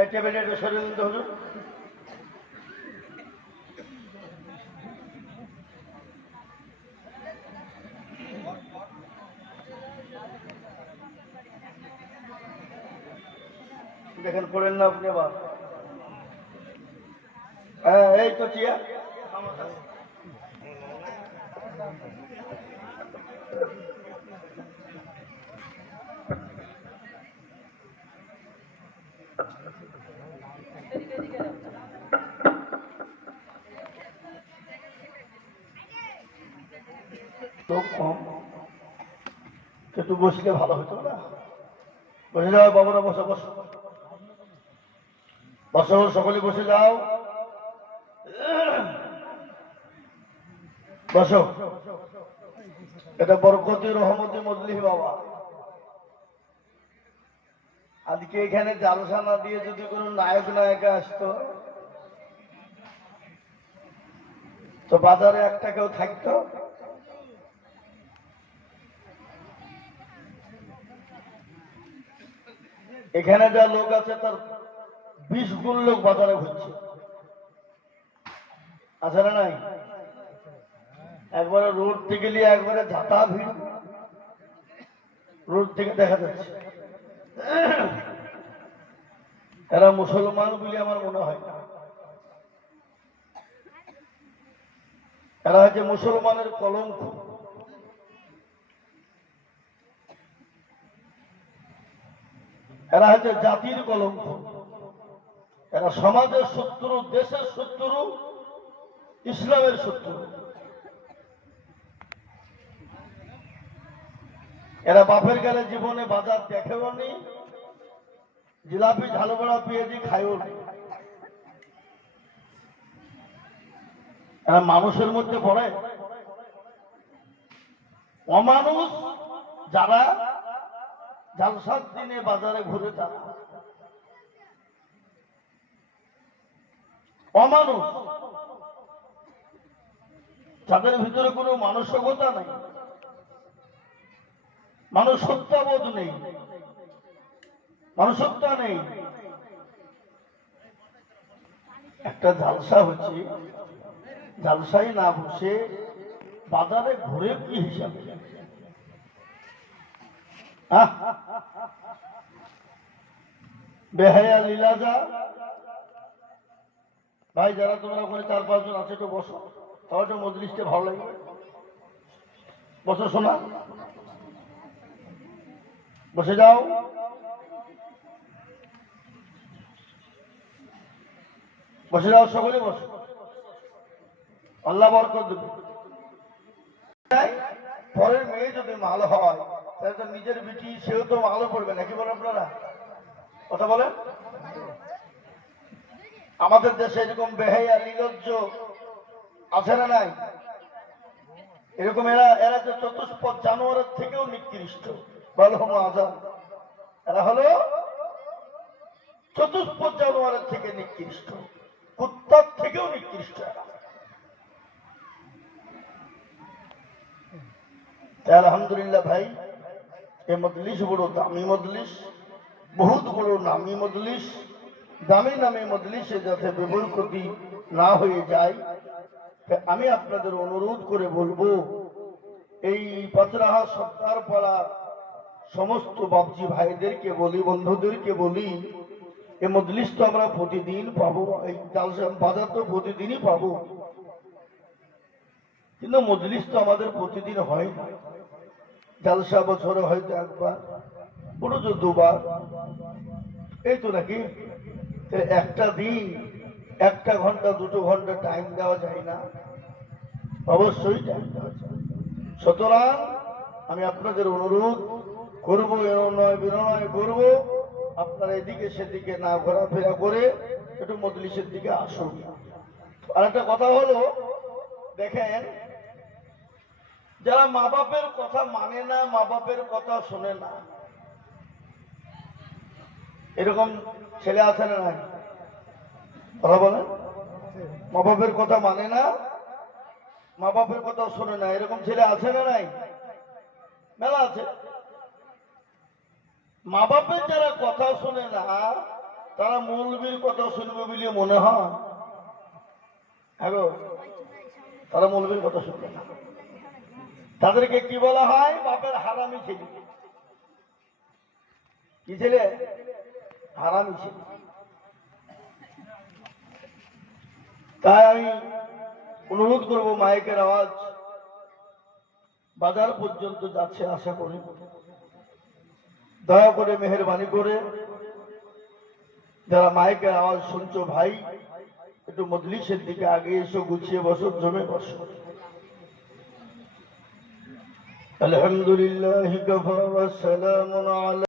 এই টেবিলটা একটু সরিয়ে দিতে হুজুর। দেখেন পড়েন না আপনি আবার। হ্যাঁ এই তো চিয়া লোক কম, একটু বসলে ভালো হতো না? বসে যাও বাবারা, বসো বসো বসো, সকলে বসে যাও, বসো। এটা বরকতি রহমতি মজলিস বাবা। আজকে এখানে জালসা না দিয়ে যদি কোনো নায়ক নায়িকা আসতো তো বাজারে একটা কেউ থাকতো? এখানে যা লোক আছে তার 20 গুণ লোক বাজারে ঘুরছে, আছে না নাই? একবারে রোড থেকে নিয়ে একবারে ঝাঁটা ভিড়, রোড থেকে দেখা যাচ্ছে। এরা মুসলমান বলে আমার মনে হয় না, এরা হচ্ছে মুসলমানের কলঙ্ক। এরা হচ্ছে জাতির কলঙ্ক, এরা সমাজের শত্রু, দেশের শত্রু, ইসলামের শত্রু। এরা বাপের গেলে জীবনে বাজার দেখেও নি, জিলাপি ঝালবড়া পেঁয়াজি খায়ও নি। এরা মানুষের মধ্যে পড়ে অমানুষ, যারা জালসার দিনে বাজারে ঘুরে তারা অমানুষ, যাদের ভিতরে কোনো মানসিকতা নেই, মানুষত্ববোধ নেই, মানুষত্ব নেই। একটা জালসা হচ্ছে, জালসাই না বসে বাজারে ঘুরে কি হিসাবে? বেহায়া লীলাজা ভাই, যারা তোমরা ওখানে 4-5 জন আছে একটু বসো, তাহলে তো মজলিসটা ভালো লাগবে। বসো শোনা, বসে যাও, বসে যাও, সকলে বসো, আল্লাহ বরকত দেবে। পরের মেয়ে যদি মাল হয় তাহলে তো নিজের বিটি সেও তো মালও পড়বে নাকি, বলেন আপনারা? কথা বলেন। আমাদের দেশে এরকম বেহায়া নির্লজ্জ আছে না নাই? এরকম এরা এরা যে চতুষ্পদ জানোয়ারের থেকেও নিকৃষ্ট, এরা হলো চতুষ্পদ জানোয়ারের থেকে নিকৃষ্ট, কুত্তার থেকেও নিকৃষ্ট এরা। আলহামদুলিল্লাহ ভাই, এই মজলিস বড় দামি মজলিস, বহুত বড় নামি মজলিস। দামি নামি মজলিসে যাতে বেবরকতি না হয়ে যায়, আমি আপনাদের অনুরোধ করে বলবো, এই পাঁচরাহা সরকার পাড়া সমস্ত বাবজি ভাইদেরকে বলি, বন্ধুদেরকে বলি, এই মজলিস তো আমরা প্রতিদিন পাবো, এই জালসা বাজার তো প্রতিদিনই পাবো, কিন্তু মজলিস তো আমাদের প্রতিদিন হয় না। জালসা বছরে হয়তো একবার, পুরো 2বার, এই তো নাকি? একটা দিন 1 ঘন্টা 2 ঘন্টা টাইম দেওয়া যায় না? অবশ্যই টাইম দেওয়া যায়। সুতরাং আমি আপনাদের অনুরোধ করব, নয় বিনয় করব, আপনারা এদিকে সেদিকে না ঘোরাফেরা করে একটু মজলিসের দিকে আসুন। আর একটা কথা হলো, দেখেন, যারা মা বাপের কথা মানে না, মা বাপের কথা শোনে না, এরকম ছেলে আছে না নাই? কথা বলেন। মা বাপের কথা মানে না, মা বাপের কথা শোনে না, এরকম ছেলে আছে না নাই? মেলা আছে। মা বাপের যারা কথা শোনে না তারা মৌলবীর কথা শুনবে বলে মনে হয়? হ্যাঁ গো, তারা মৌলবীর কথা শুনবে না। তাদেরকে কি বলা হয়? বাপের হারামি ছেলে। কি ছেলে? হারামি ছেলে। তাই আমি অনুরোধ করবো, মাইকের আওয়াজ বাজার পর্যন্ত যাচ্ছে আশা করি, দয়া করে মেহেরবানি করে যারা মাইকের আওয়াজ শুনছো ভাই, একটু মজলিসের দিকে আগে এসো, গুছিয়ে বসো, জমে বসো। আলহামদুলিল্লাহ কাফা ওয়া সালামুন আলা